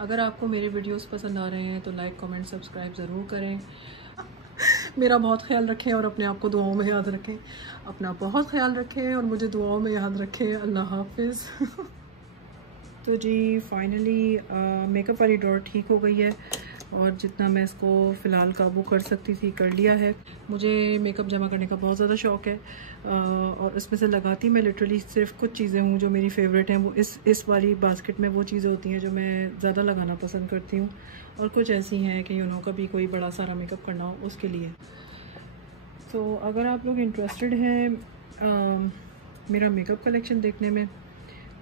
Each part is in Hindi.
अगर आपको मेरे वीडियोस पसंद आ रहे हैं तो लाइक कमेंट सब्सक्राइब ज़रूर करें। मेरा बहुत ख्याल रखें और अपने आप को दुआओं में याद रखें। अपना बहुत ख्याल रखें और मुझे दुआओं में याद रखें। अल्लाह हाफिज़। तो जी फाइनली मेकअप वाली ड्रॉर ठीक हो गई है और जितना मैं इसको फ़िलहाल काबू कर सकती थी कर लिया है। मुझे मेकअप जमा करने का बहुत ज़्यादा शौक़ है और इसमें से लगाती मैं लिटरली सिर्फ कुछ चीज़ें हूँ जो मेरी फ़ेवरेट हैं। वो इस वाली बास्केट में वो चीज़ें होती हैं जो मैं ज़्यादा लगाना पसंद करती हूँ और कुछ ऐसी हैं कि कभी कोई बड़ा सारा मेकअप करना हो उसके लिए। तो अगर आप लोग इंटरेस्टेड हैं मेरा मेकअप कलेक्शन देखने में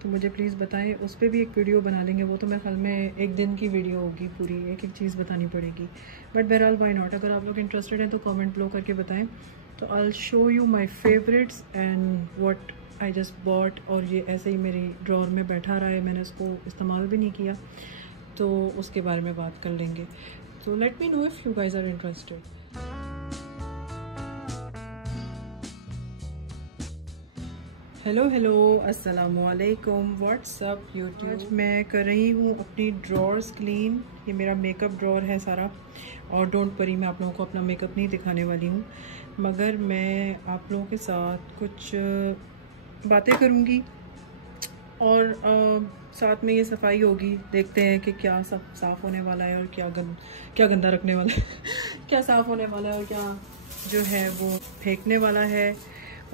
तो मुझे प्लीज़ बताएं। उस पर भी एक वीडियो बना लेंगे। वो तो मेरे ख्याल में एक दिन की वीडियो होगी, पूरी एक एक चीज़ बतानी पड़ेगी। बट बहरहाल वाई नॉट, अगर आप लोग इंटरेस्टेड हैं तो कमेंट लो करके बताएं। तो I will show you my favourites and what I just bought. और ये ऐसे ही मेरी ड्रॉर में बैठा रहा है, मैंने इसको इस्तेमाल भी नहीं किया, तो उसके बारे में बात कर लेंगे। तो let me know if you guys are interested. Hello अस्सलामुअलैकुम, व्हाट्सअप यूट्यूब। आज मैं कर रही हूँ अपनी ड्रॉर्स क्लीन। ये मेरा मेकअप ड्रॉर है सारा। और डोंट वरी, मैं आप लोगों को अपना मेकअप नहीं दिखाने वाली हूँ, मगर मैं आप लोगों के साथ कुछ बातें करूँगी और साथ में ये सफाई होगी। देखते हैं कि क्या साफ़ होने वाला है और क्या गंदा रखने वाला है क्या साफ़ होने वाला है और क्या जो है वो फेंकने वाला है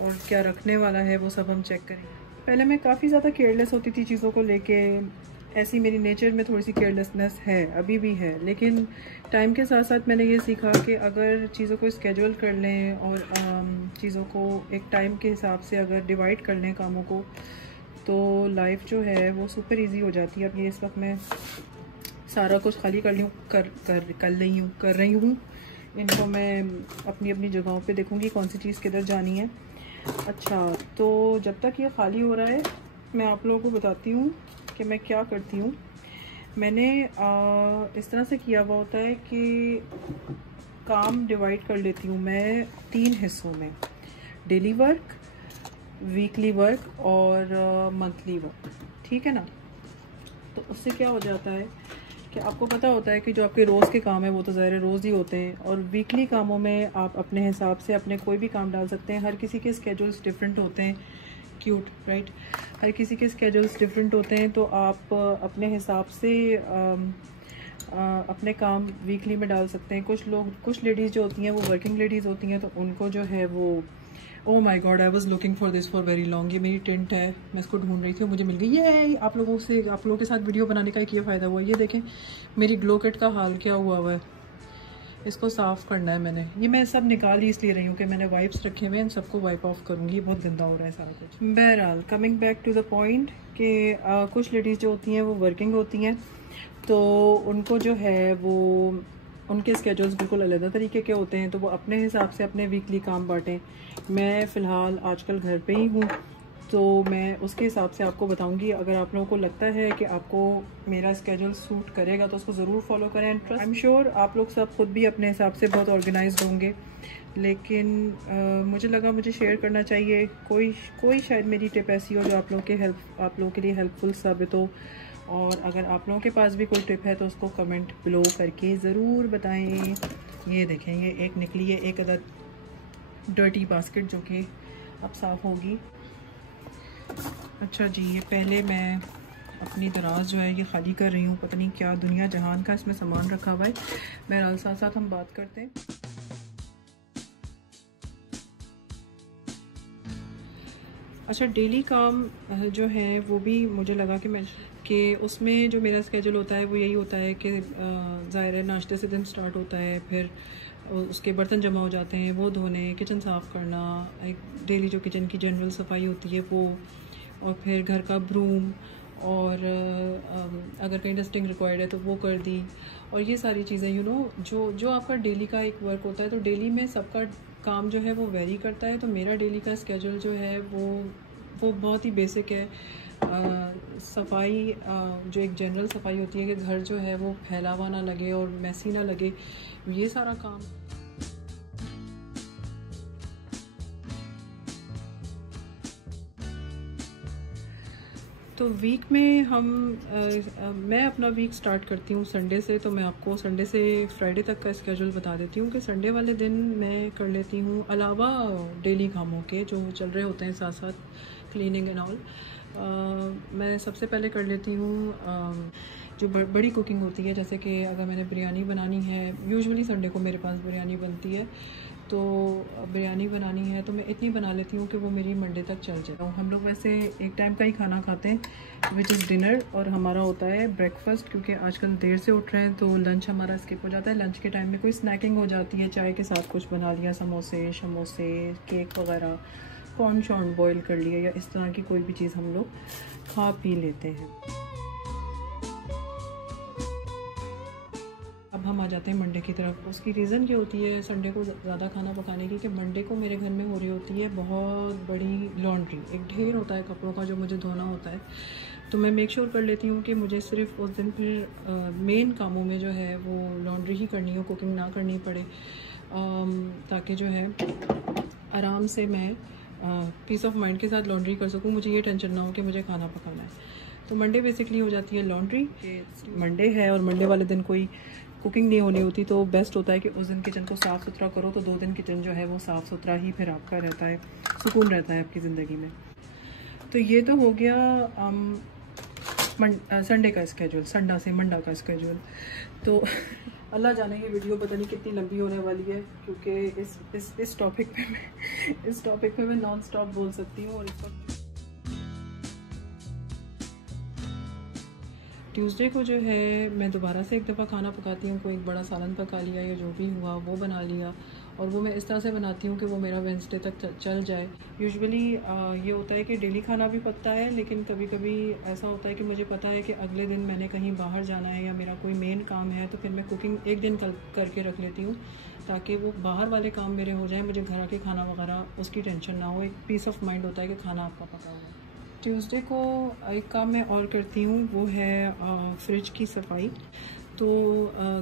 और क्या रखने वाला है, वो सब हम चेक करेंगे। पहले मैं काफ़ी ज़्यादा केयरलेस होती थी चीज़ों को लेके। ऐसी मेरी नेचर में थोड़ी सी केयरलेसनेस है, अभी भी है, लेकिन टाइम के साथ साथ मैंने ये सीखा कि अगर चीज़ों को स्केड्यूल कर लें और चीज़ों को एक टाइम के हिसाब से अगर डिवाइड कर लें कामों को, तो लाइफ जो है वो सुपर ईजी हो जाती है। अब ये इस वक्त मैं सारा कुछ खाली कर रही हूँ। इनको मैं अपनी अपनी जगहों पे देखूँगी कौन सी चीज़ किधर जानी है। अच्छा, तो जब तक ये ख़ाली हो रहा है मैं आप लोगों को बताती हूँ कि मैं क्या करती हूँ। मैंने इस तरह से किया हुआ होता है कि काम डिवाइड कर लेती हूँ मैं 3 हिस्सों में, डेली वर्क, वीकली वर्क और मंथली वर्क, ठीक है ना। तो उससे क्या हो जाता है कि आपको पता होता है कि जो आपके रोज़ के काम है वो तो ज़ाहिर रोज़ ही होते हैं, और वीकली कामों में आप अपने हिसाब से अपने कोई भी काम डाल सकते हैं। हर किसी के स्केड्यूल्स डिफरेंट होते हैं, क्यूट राइट। हर किसी के स्केड्यूल्स डिफरेंट होते हैं, तो आप अपने हिसाब से अपने काम वीकली में डाल सकते हैं। कुछ लेडीज़ जो होती हैं वो वर्किंग लेडीज़ होती हैं, तो उनको जो है वो, oh my God, I was looking for this for very long. ये मेरी टेंट है, मैं इसको ढूंढ रही थी, मुझे मिल गई। ये आप लोगों के साथ वीडियो बनाने का एक ये फ़ायदा हुआ। ये देखें मेरी ग्लो किट का हाल क्या हुआ है। इसको साफ़ करना है मैंने। ये मैं सब निकाल ही इसलिए रही हूँ कि मैंने वाइप्स रखे हुए हैं, इन सबको वाइप ऑफ करूँगी। बहुत गंदा हो रहा है सारा कुछ। बहरहाल coming back to the point कि कुछ लेडीज़ जो होती हैं वो वर्किंग होती हैं, तो उनको जो है वो उनके स्केड्यूल्स बिल्कुल अलग तरीके के होते हैं, तो वो अपने हिसाब से अपने वीकली काम बांटें। मैं फ़िलहाल आजकल घर पे ही हूँ, तो मैं उसके हिसाब से आपको बताऊंगी। अगर आप लोगों को लगता है कि आपको मेरा स्केड्यूल सूट करेगा तो उसको ज़रूर फॉलो करें। एंड आई एम श्योर आप लोग सब खुद भी अपने हिसाब से बहुत ऑर्गेनाइज्ड होंगे, लेकिन मुझे लगा मुझे शेयर करना चाहिए। कोई शायद मेरी टिप ऐसी हो जो आप लोगों के लिए हेल्पफुल साबित हो। और अगर आप लोगों के पास भी कोई टिप है तो उसको कमेंट बिलो करके ज़रूर बताएं। ये देखें, ये एक निकली है एक अदद डर्टी बास्केट जो कि अब साफ़ होगी। अच्छा जी, ये पहले मैं अपनी दराज जो है ये ख़ाली कर रही हूँ। पता नहीं क्या दुनिया जहान का इसमें सामान रखा हुआ है। बहरहाल साथ साथ हम बात करते हैं। अच्छा, डेली काम जो है वो भी मुझे लगा कि उसमें जो मेरा स्केड्यूल होता है वो यही होता है कि ज़ाहिर है नाश्ते से दिन स्टार्ट होता है, फिर उसके बर्तन जमा हो जाते हैं, वो धोने, किचन साफ़ करना, एक डेली जो किचन की जनरल सफाई होती है वो, और फिर घर का ब्रूम, और अगर कहीं डस्टिंग रिक्वायर्ड है तो वो कर दी। और ये सारी चीज़ें जो आपका डेली का एक वर्क होता है, तो डेली में सबका काम जो है वो वेरी करता है। तो मेरा डेली का स्केड्यूल जो है वो बहुत ही बेसिक है। सफाई, जो एक जनरल सफाई होती है कि घर जो है वो फैला हुआ ना लगे और मैसी ना लगे, ये सारा काम। तो वीक में मैं अपना वीक स्टार्ट करती हूँ संडे से। तो मैं आपको संडे से फ्राइडे तक का स्केड्यूल बता देती हूँ कि संडे वाले दिन मैं कर लेती हूँ, अलावा डेली कामों के जो चल रहे होते हैं साथ साथ क्लीनिंग एंड ऑल, मैं सबसे पहले कर लेती हूँ जो बड़ी कुकिंग होती है। जैसे कि अगर मैंने बिरयानी बनानी है, यूजुअली संडे को मेरे पास बिरयानी बनती है, तो बिरयानी बनानी है तो मैं इतनी बना लेती हूँ कि वो मेरी मंडे तक चल जाए। हम लोग वैसे एक टाइम का ही खाना खाते हैं विच इज़ डिनर, और हमारा होता है ब्रेकफास्ट, क्योंकि आजकल देर से उठ रहे हैं तो लंच हमारा स्किप हो जाता है। लंच के टाइम में कोई स्नैकिंग हो जाती है, चाय के साथ कुछ बना लिया, समोसे शमोसे केक वगैरह, कॉर्न शॉर्न बॉयल कर लिया, या इस तरह की कोई भी चीज़ हम लोग खा पी लेते हैं। अब हम आ जाते हैं मंडे की तरफ। उसकी रीज़न क्या होती है संडे को ज़्यादा खाना पकाने की, कि मंडे को मेरे घर में हो रही होती है बहुत बड़ी लॉन्ड्री, एक ढेर होता है कपड़ों का जो मुझे धोना होता है। तो मैं मेक श्योर कर लेती हूँ कि मुझे सिर्फ उस दिन फिर मेन कामों में जो है वो लॉन्ड्री ही करनी हो, कुकिंग ना करनी पड़े, ताकि जो है आराम से मैं पीस ऑफ माइंड के साथ लॉन्ड्री कर सकूँ, मुझे ये टेंशन ना हो कि मुझे खाना पकाना है। तो मंडे बेसिकली हो जाती है लॉन्ड्री। मंडे है और मंडे वाले दिन कोई कुकिंग नहीं होनी होती, तो बेस्ट होता है कि उस दिन किचन को साफ़ सुथरा करो, तो 2 दिन किचन जो है वो साफ़ सुथरा ही फिर आपका रहता है, सुकून रहता है आपकी ज़िंदगी में। तो ये तो हो गया संडे का स्केड्यूल, संडा से मंडा का स्केड्यूल। तो अल्लाह जाने ये वीडियो पता नहीं कितनी लंबी होने वाली है, क्योंकि इस टॉपिक पे मैं नॉन स्टॉप बोल सकती हूँ। और इस वक्त ट्यूसडे को जो है मैं दोबारा से एक दफ़ा खाना पकाती हूँ, कोई एक बड़ा सालन पका लिया या जो भी हुआ वो बना लिया, और वो मैं इस तरह से बनाती हूँ कि वो मेरा वेडनेसडे तक चल जाए। यूजुअली ये होता है कि डेली खाना भी पकता है, लेकिन कभी कभी ऐसा होता है कि मुझे पता है कि अगले दिन मैंने कहीं बाहर जाना है या मेरा कोई मेन काम है, तो फिर मैं कुकिंग एक दिन करके रख लेती हूँ, ताकि वो बाहर वाले काम मेरे हो जाएँ, मुझे घर आके खाना वगैरह उसकी टेंशन ना हो, एक पीस ऑफ माइंड होता है कि खाना आपका पका हुआ है। ट्यूसडे को एक काम मैं और करती हूँ, वो है फ्रिज की सफाई। तो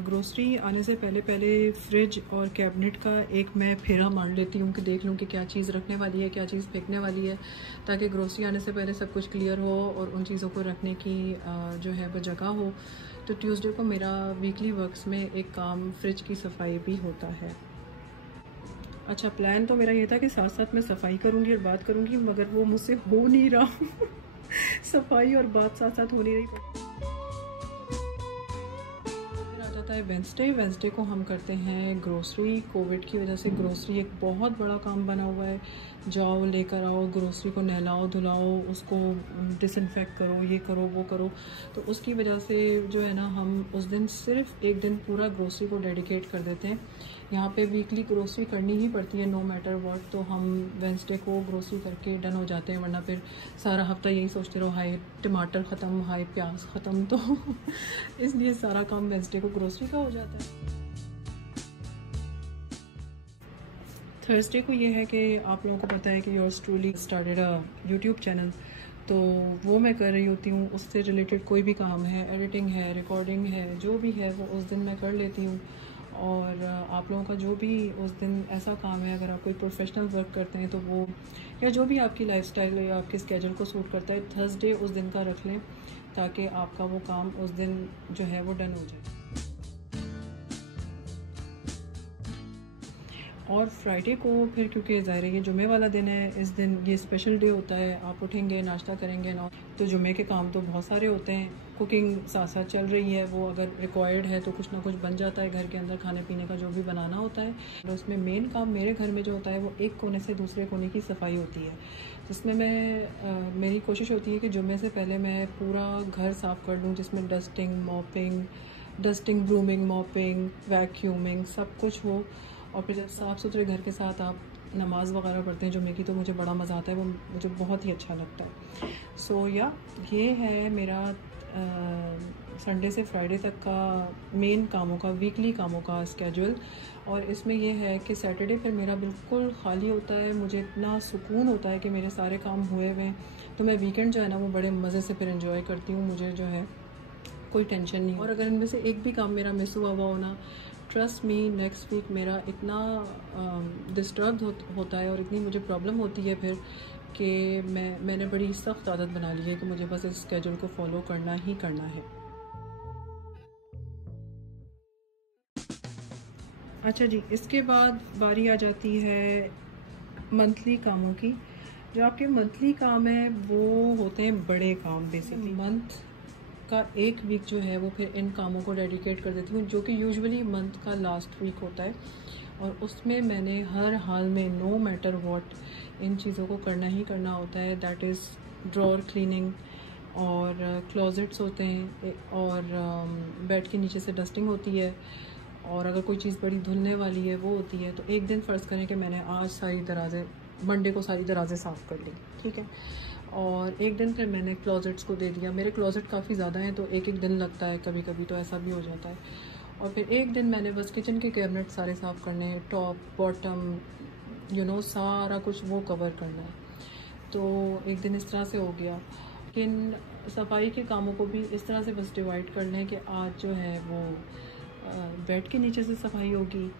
ग्रोसरी आने से पहले फ्रिज और कैबिनेट का एक मैं फेरा मार लेती हूँ कि देख लूँ कि क्या चीज़ रखने वाली है, क्या चीज़ फेंकने वाली है, ताकि ग्रोसरी आने से पहले सब कुछ क्लियर हो और उन चीज़ों को रखने की जो है वो जगह हो। तो ट्यूसडे को मेरा वीकली वर्क्स में एक काम फ्रिज की सफाई भी होता है। अच्छा, प्लान तो मेरा ये था कि साथ साथ मैं सफाई करूँगी और बात करूँगी, मगर वो मुझसे हो नहीं रहा सफाई और बात साथ साथ हो नहीं रही। फिर आ जाता है वेडनेसडे को हम करते हैं ग्रोसरी। कोविड की वजह से ग्रोसरी एक बहुत बड़ा काम बना हुआ है, जाओ लेकर आओ, ग्रोसरी को नहलाओ धुलाओ, उसको डिसइंफेक्ट करो, ये करो वो करो। तो उसकी वजह से जो है ना, हम उस दिन सिर्फ एक दिन पूरा ग्रोसरी को डेडिकेट कर देते हैं। यहाँ पे वीकली ग्रोसरी करनी ही पड़ती है नो मैटर व्हाट, तो हम वेडनेसडे को ग्रोसरी करके डन हो जाते हैं, वरना फिर सारा हफ्ता यही सोचते रहो हाय टमाटर ख़त्म, हाय प्याज ख़त्म। तो इसलिए सारा काम वेडनेसडे को ग्रोसरी का हो जाता है। थर्सडे को ये है कि आप लोगों को पता है कि yours truly started a YouTube channel, तो वो मैं कर रही होती हूँ। उससे रिलेटेड कोई भी काम है, एडिटिंग है, रिकॉर्डिंग है, जो भी है वो उस दिन मैं कर लेती हूँ। और आप लोगों का जो भी उस दिन ऐसा काम है, अगर आप कोई प्रोफेशनल वर्क करते हैं तो वो, या जो भी आपकी लाइफस्टाइल या आपके स्केड्यूल को सूट करता है, थर्सडे उस दिन का रख लें, ताकि आपका वो काम उस दिन जो है वो डन हो जाए। और फ्राइडे को फिर, क्योंकि ज़ाहिर है ये जुमे वाला दिन है, इस दिन ये स्पेशल डे होता है, आप उठेंगे नाश्ता करेंगे ना, तो जुमे के काम तो बहुत सारे होते हैं, कुकिंग साथ साथ चल रही है, वो अगर रिक्वायर्ड है तो कुछ ना कुछ बन जाता है घर के अंदर, खाने पीने का जो भी बनाना होता है। और उसमें मेन काम मेरे घर में जो होता है वो एक कोने से दूसरे कोने की सफाई होती है, जिसमें मेरी कोशिश होती है कि जुमे से पहले मैं पूरा घर साफ़ कर लूँ, जिसमें डस्टिंग ब्रूमिंग मॉपिंग वैक्यूमिंग सब कुछ हो। और फिर जब साफ़ सुथरे घर के साथ आप नमाज़ वगैरह पढ़ते हैं जुमे की, तो मुझे बड़ा मज़ा आता है, वो मुझे बहुत ही अच्छा लगता है। सो या ये है मेरा संडे से फ्राइडे तक का मेन कामों का, वीकली कामों का स्केड्यूल। और इसमें यह है कि सैटरडे फिर मेरा बिल्कुल खाली होता है, मुझे इतना सुकून होता है कि मेरे सारे काम हुए हुए हैं, तो मैं वीकेंड जो है ना वो बड़े मज़े से फिर एंजॉय करती हूँ, मुझे जो है कोई टेंशन नहीं। और अगर इनमें से एक भी काम मेरा मिस हुआ होना, ट्रस्ट मी नेक्स्ट वीक मेरा इतना डिस्टर्ब होता है और इतनी मुझे प्रॉब्लम होती है फिर कि मैंने बड़ी सख्त आदत बना ली है कि मुझे बस इस स्केड्यूल को फॉलो करना ही करना है। अच्छा जी, इसके बाद बारी आ जाती है मंथली कामों की। जो आपके मंथली काम है वो होते हैं बड़े काम। बेसिकली मंथ का एक वीक जो है वो फिर इन कामों को डेडिकेट कर देती हूँ, जो कि यूजुअली मंथ का लास्ट वीक होता है। और उसमें मैंने हर हाल में नो मैटर व्हाट इन चीज़ों को करना ही करना होता है। दैट इज़ ड्रॉर क्लीनिंग और क्लोजेट्स होते हैं और बेड के नीचे से डस्टिंग होती है, और अगर कोई चीज़ बड़ी धुलने वाली है वो होती है। तो एक दिन फ़र्ज़ करें कि मैंने आज सारी दराज़ें, मंडे को सारी दराज़ें साफ़ कर ली, ठीक है, और एक दिन फिर मैंने क्लोजेट्स को दे दिया। मेरे क्लोजेट काफ़ी ज़्यादा हैं तो एक दिन लगता है, कभी कभी तो ऐसा भी हो जाता है। और फिर एक दिन मैंने बस किचन के कैबिनेट सारे साफ़ करने हैं, टॉप बॉटम सारा कुछ वो कवर करना है। तो एक दिन इस तरह से हो गया। लेकिन सफाई के कामों को भी इस तरह से बस डिवाइड कर लें कि आज जो है वो बेड के नीचे से सफाई होगी,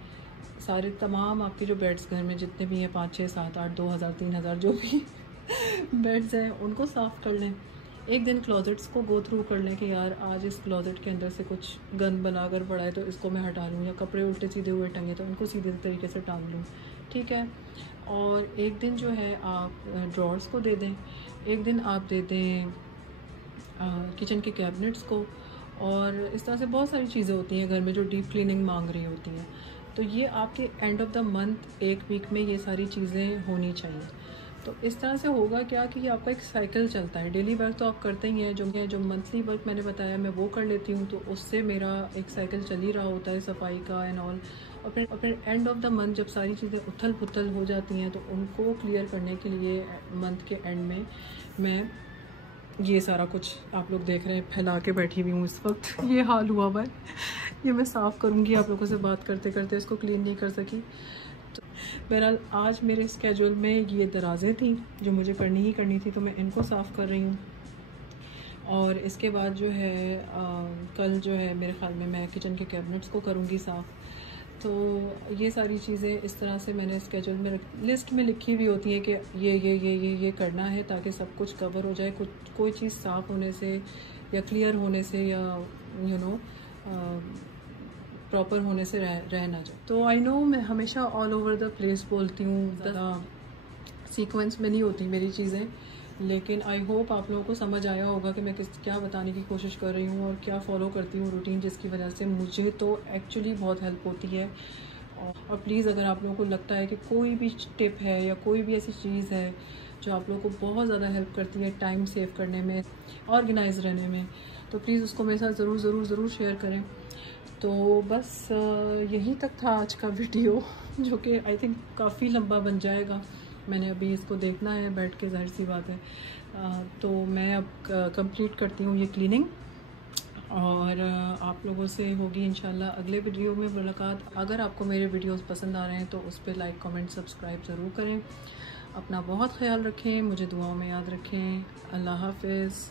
सारे तमाम आपके जो बेड्स घर में जितने भी हैं 5, 6, 7, 8, 2000, 3000 जो भी बेड्स हैं उनको साफ़ कर लें। एक दिन क्लोजेट्स को गो थ्रू कर लें कि यार आज इस क्लोजेट के अंदर से कुछ गंद बनाकर पड़ा है तो इसको मैं हटा लूँ, या कपड़े उल्टे सीधे हुए टंगे तो उनको सीधे तरीके से टांग लूँ, ठीक है। और एक दिन जो है आप ड्रॉर्स को दे दें, एक दिन आप दे दें किचन के कैबिनेट्स को, और इस तरह से बहुत सारी चीज़ें होती हैं घर में जो डीप क्लीनिंग मांग रही होती हैं। तो ये आपके एंड ऑफ द मंथ एक वीक में ये सारी चीज़ें होनी चाहिए। तो इस तरह से होगा क्या कि आपका एक साइकिल चलता है। डेली वर्क तो आप करते ही हैं, जो मंथली वर्क मैंने बताया मैं वो कर लेती हूँ, तो उससे मेरा एक साइकिल चल ही रहा होता है सफाई का एंड ऑल। और फिर एंड ऑफ द मंथ जब सारी चीज़ें उथल पुथल हो जाती हैं तो उनको क्लियर करने के लिए मंथ के एंड में मैं ये सारा कुछ आप लोग देख रहे हैं फैला के बैठी हुई हूँ इस वक्त, ये हाल हुआ हुआ है। ये मैं साफ़ करूँगी, आप लोगों से बात करते करते इसको क्लीन नहीं कर सकी। तो बहरहाल आज मेरे स्केड्यूल में ये दराज़ें थी जो मुझे करनी ही करनी थी, तो मैं इनको साफ़ कर रही हूँ। और इसके बाद जो है कल जो है मेरे ख्याल में मैं किचन के कैबिनेट्स को करूँगी साफ़। तो ये सारी चीज़ें इस तरह से मैंने स्केड्यूल में लिस्ट में लिखी हुई होती है कि ये करना है, ताकि सब कुछ कवर हो जाए, कोई चीज़ साफ़ होने से या क्लियर होने से या प्रॉपर होने से रह ना जाए। तो आई नो मैं हमेशा ऑल ओवर द प्लेस बोलती हूँ, ज़्यादा सीक्वेंस में नहीं होती मेरी चीज़ें, लेकिन आई होप आप लोगों को समझ आया होगा कि मैं क्या बताने की कोशिश कर रही हूँ और क्या फ़ॉलो करती हूँ रूटीन, जिसकी वजह से मुझे तो एक्चुअली बहुत हेल्प होती है। और प्लीज़ अगर आप लोगों को लगता है कि कोई भी टिप है या कोई भी ऐसी चीज़ है जो आप लोगों को बहुत ज़्यादा हेल्प करती है टाइम सेव करने में, ऑर्गेनाइज रहने में, तो प्लीज़ उसको मेरे साथ ज़रूर शेयर करें। तो बस यहीं तक था आज का वीडियो, जो कि आई थिंक काफ़ी लंबा बन जाएगा। मैंने अभी इसको देखना है बैठ के, जाहिर सी बात है। तो मैं अब कंप्लीट करती हूँ ये क्लीनिंग, और आप लोगों से होगी इंशाल्लाह अगले वीडियो में मुलाकात। अगर आपको मेरे वीडियोस पसंद आ रहे हैं तो उस पर लाइक, कमेंट, सब्सक्राइब ज़रूर करें। अपना बहुत ख्याल रखें, मुझे दुआओं में याद रखें। अल्लाह हाफ़िज़।